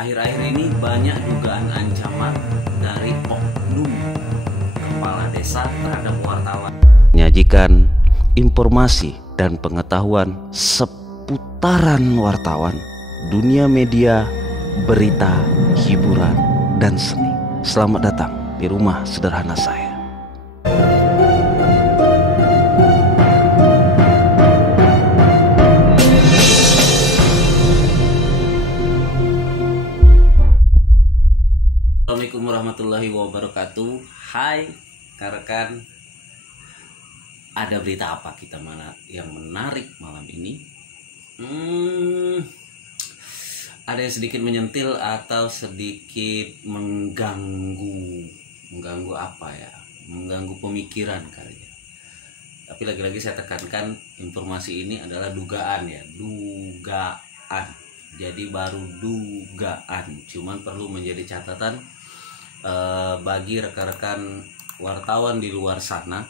Akhir-akhir ini banyak dugaan ancaman dari oknum kepala desa terhadap wartawan. Menyajikan informasi dan pengetahuan seputaran wartawan, dunia media, berita, hiburan, dan seni. Selamat datang di rumah sederhana saya. Assalamualaikum warahmatullahi wabarakatuh. Hai rekan, ada berita apa kita yang menarik malam ini? Ada yang sedikit menyentil atau sedikit mengganggu apa ya? Mengganggu pemikiran kali ya. Tapi lagi-lagi saya tekankan, informasi ini adalah dugaan ya, dugaan. Jadi baru dugaan, cuman perlu menjadi catatan bagi rekan-rekan wartawan di luar sana,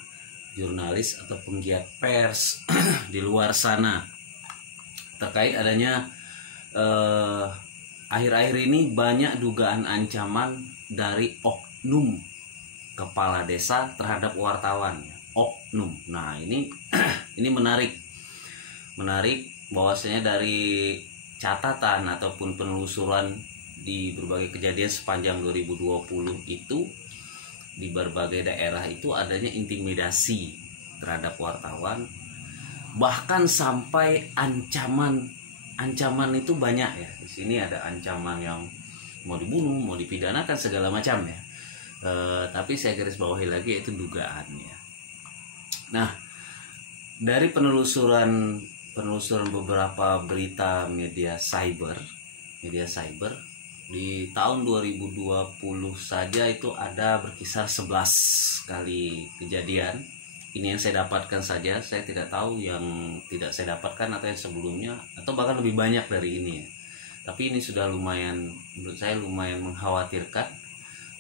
jurnalis atau penggiat pers di luar sana, terkait adanya akhir-akhir ini banyak dugaan ancaman dari oknum kepala desa terhadap wartawan. Oknum. Nah, ini menarik bahwasanya dari catatan ataupun penelusuran di berbagai kejadian sepanjang 2020 itu, di berbagai daerah itu adanya intimidasi terhadap wartawan, bahkan sampai ancaman itu banyak ya. Di sini ada ancaman yang mau dibunuh, mau dipidanakan, segala macam ya. Tapi saya garis bawahi lagi, itu dugaan ya. Nah, dari penelusuran beberapa berita media cyber di tahun 2020 saja itu ada berkisar 11 kali kejadian. Ini yang saya dapatkan saja, saya tidak tahu yang tidak saya dapatkan atau yang sebelumnya, atau bahkan lebih banyak dari ini ya. Tapi ini sudah lumayan, menurut saya lumayan mengkhawatirkan.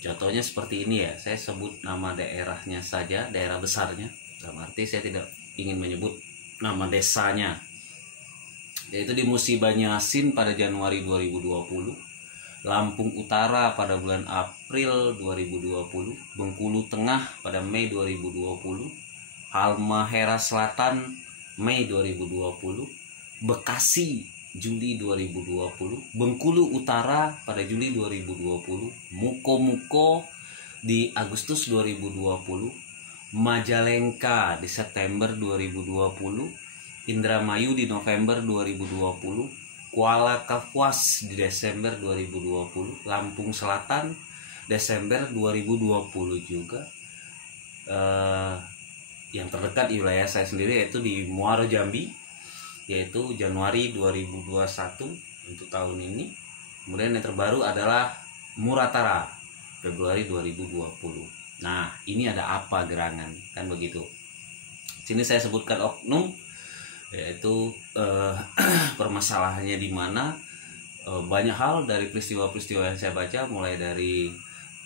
Contohnya seperti ini ya, saya sebut nama daerahnya saja, daerah besarnya, dalam arti saya tidak ingin menyebut nama desanya, yaitu di Musi Banyasin pada Januari 2020, Lampung Utara pada bulan April 2020, Bengkulu Tengah pada Mei 2020, Halmahera Selatan Mei 2020, Bekasi Juli 2020, Bengkulu Utara pada Juli 2020, Muko di Agustus 2020, Majalengka di September 2020, Indramayu di November 2020, Kuala Kapuas di Desember 2020, Lampung Selatan Desember 2020 juga. Yang terdekat di wilayah saya sendiri yaitu di Muaro Jambi, yaitu Januari 2021 untuk tahun ini. Kemudian yang terbaru adalah Muratara Februari 2020. Nah, ini ada apa gerangan, kan begitu. Sini saya sebutkan oknum, yaitu permasalahannya di mana banyak hal dari peristiwa-peristiwa yang saya baca, mulai dari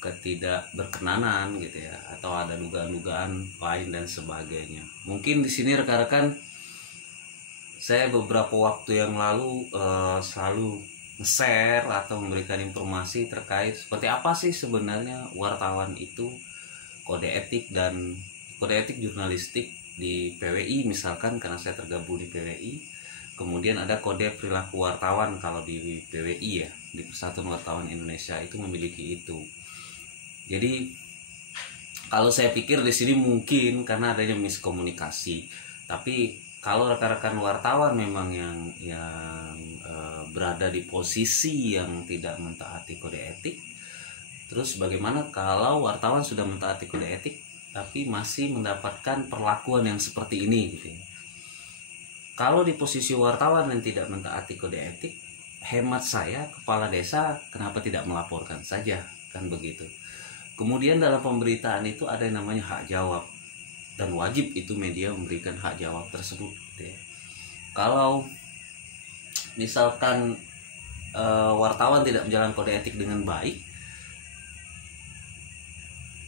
ketidakberkenanan gitu ya, atau ada dugaan-dugaan lain dan sebagainya. Mungkin di sini rekan-rekan, saya beberapa waktu yang lalu selalu nge-share atau memberikan informasi terkait seperti apa sih sebenarnya wartawan itu, kode etik jurnalistik di PWI misalkan, karena saya tergabung di PWI. Kemudian ada kode perilaku wartawan kalau di PWI ya, di Persatuan Wartawan Indonesia itu memiliki itu. Jadi kalau saya pikir di sini mungkin karena adanya miskomunikasi. Tapi kalau rekan-rekan wartawan memang yang berada di posisi yang tidak mentaati kode etik, terus bagaimana kalau wartawan sudah mentaati kode etik tapi masih mendapatkan perlakuan yang seperti ini gitu ya. Kalau di posisi wartawan yang tidak mentaati kode etik, hemat saya, kepala desa kenapa tidak melaporkan saja, kan begitu. Kemudian dalam pemberitaan itu ada yang namanya hak jawab, dan wajib itu media memberikan hak jawab tersebut gitu ya. Kalau misalkan wartawan tidak menjalankan kode etik dengan baik,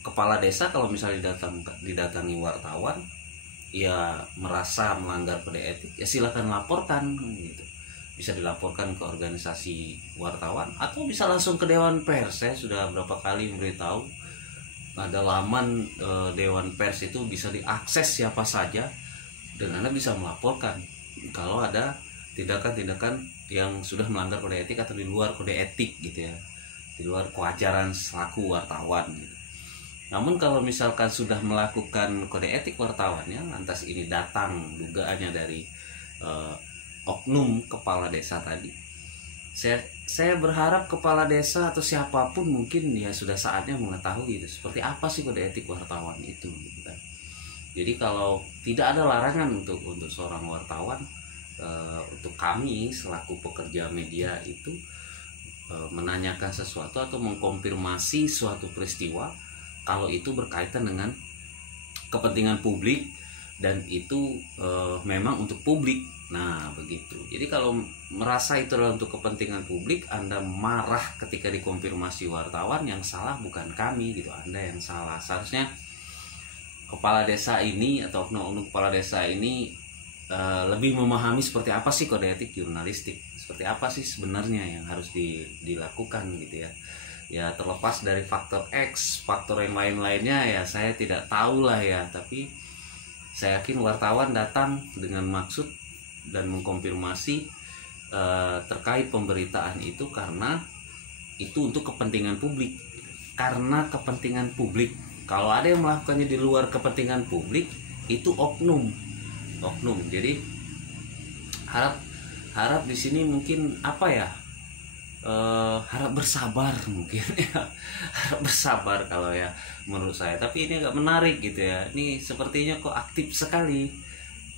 kepala desa kalau misalnya didatangi wartawan ya merasa melanggar kode etik, ya silahkan laporkan gitu. bisa dilaporkan ke organisasi wartawan atau bisa langsung ke Dewan Pers. Saya sudah berapa kali memberitahu ada laman Dewan Pers, itu bisa diakses siapa saja dan Anda bisa melaporkan kalau ada tindakan-tindakan yang sudah melanggar kode etik atau di luar kode etik gitu ya, di luar kewajaran selaku wartawan gitu. Namun kalau misalkan sudah melakukan kode etik wartawannya, lantas ini datang dugaannya dari oknum kepala desa tadi, saya berharap kepala desa atau siapapun mungkin ya sudah saatnya mengetahui itu seperti apa sih kode etik wartawan itu gitu kan. Jadi kalau tidak ada larangan untuk seorang wartawan, untuk kami selaku pekerja media itu menanyakan sesuatu atau mengkonfirmasi suatu peristiwa kalau itu berkaitan dengan kepentingan publik dan itu memang untuk publik. Nah begitu. Jadi kalau merasa itu adalah untuk kepentingan publik, Anda marah ketika dikonfirmasi wartawan, yang salah bukan kami gitu, Anda yang salah. Seharusnya kepala desa ini atau oknum kepala desa ini lebih memahami seperti apa sih kode etik jurnalistik, seperti apa sih sebenarnya yang harus dilakukan gitu ya. Ya terlepas dari faktor X, faktor yang lain-lainnya ya saya tidak tahu lah ya, tapi saya yakin wartawan datang dengan maksud dan mengkonfirmasi terkait pemberitaan itu karena itu untuk kepentingan publik. Karena kepentingan publik. Kalau ada yang melakukannya di luar kepentingan publik, itu oknum. Jadi harap di sini mungkin apa ya? Harap bersabar mungkin ya. Harap bersabar kalau ya menurut saya. Tapi ini agak menarik gitu ya. Ini sepertinya kok aktif sekali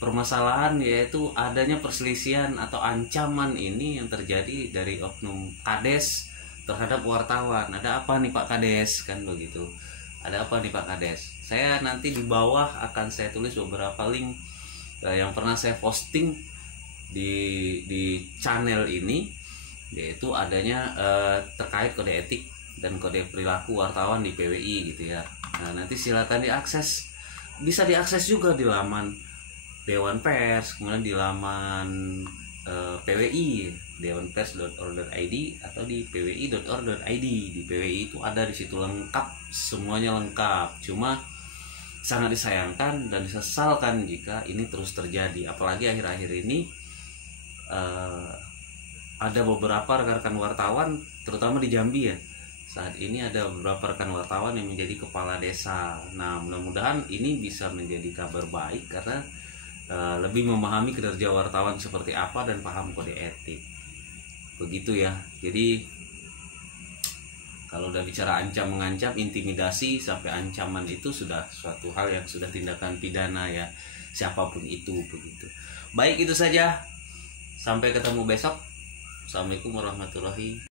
permasalahan, yaitu adanya perselisihan atau ancaman ini yang terjadi dari oknum Kades terhadap wartawan. Ada apa nih Pak Kades, kan begitu. Ada apa nih Pak Kades? Saya nanti di bawah akan saya tulis beberapa link yang pernah saya posting di channel ini, yaitu adanya terkait kode etik dan kode perilaku wartawan di PWI gitu ya. Nah nanti silakan diakses, bisa diakses juga di laman Dewan Pers, kemudian di laman PWI, dewanpers.org.id atau di pwi.org.id. Di PWI itu ada di situ lengkap, semuanya lengkap. Cuma sangat disayangkan dan disesalkan jika ini terus terjadi, apalagi akhir-akhir ini ada beberapa rekan-rekan wartawan, terutama di Jambi ya. Saat ini ada beberapa rekan wartawan yang menjadi kepala desa. Nah, mudah-mudahan ini bisa menjadi kabar baik karena lebih memahami kinerja wartawan seperti apa dan paham kode etik. Begitu ya. Jadi kalau udah bicara ancam mengancam, intimidasi sampai ancaman itu sudah suatu hal yang sudah tindakan pidana ya, siapapun itu begitu. Baik, itu saja. Sampai ketemu besok. Assalamualaikum warahmatullahi